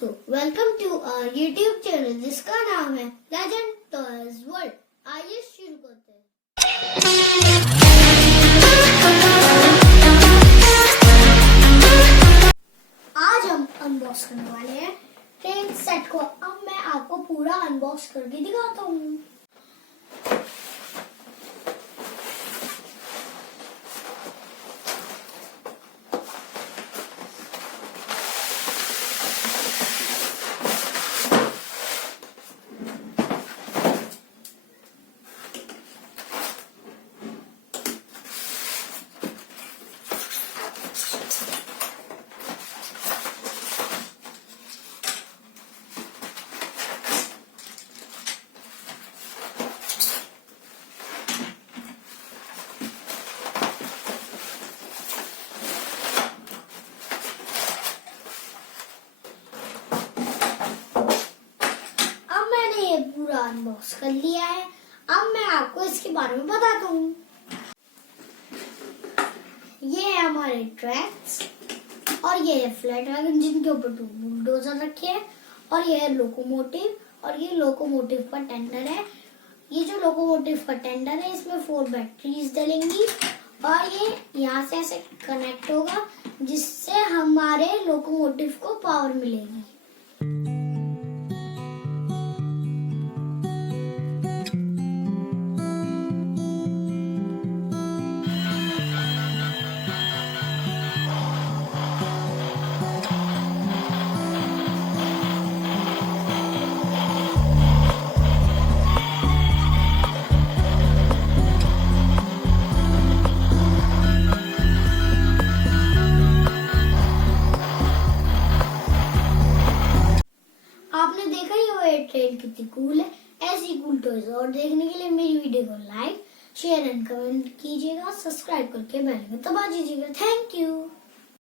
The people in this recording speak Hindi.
दोस्तों, welcome to our YouTube channel जिसका नाम है लेजेंड टॉयज वर्ल्ड। आइए शुरू करते हैं। आज हम अनबॉक्स करने वाले हैं ट्रेन सेट को। अब मैं आपको पूरा अनबॉक्स करके दिखाता हूँ। पूरा अनबॉक्स कर लिया है। अब मैं आपको इसके बारे में बताता हूँ। ये है हमारे ट्रैक्स और ये है फ्लैट वैगन जिनके ऊपर 2 बुलडोजर रखे हैं और ये है लोकोमोटिव और ये लोकोमोटिव का टेंडर है। ये जो लोकोमोटिव का टेंडर है इसमें 4 बैटरीज डलेंगी और ये यहाँ से ऐसे कनेक्ट होगा जिससे हमारे लोकोमोटिव को पावर मिलेगी। आपने देखा ही होगा ये ट्रेन कितनी कूल है। ऐसी कूल टॉयज और देखने के लिए मेरी वीडियो को लाइक शेयर एंड कमेंट कीजिएगा। सब्सक्राइब करके बेल आइकन दबा दीजिएगा। Thank you.